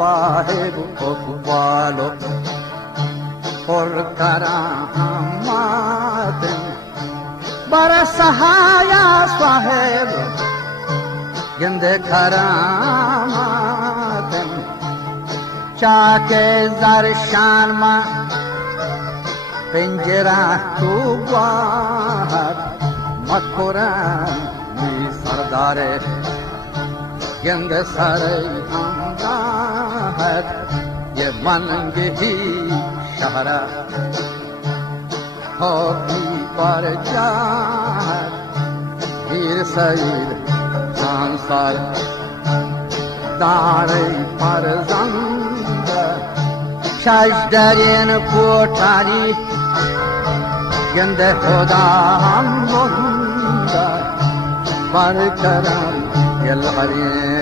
صاحب اقبال پر کرامات برسها یا صاحب گند کرامات چاک زرشان ما پنجره تو باهر مکرم می سردار گند سری همراهت یه منگهی شهره حاکی بر جهت پیر سید انصار داری فرزند شجدرین کوتانی گند خدا هم بند بر کرم یل حریم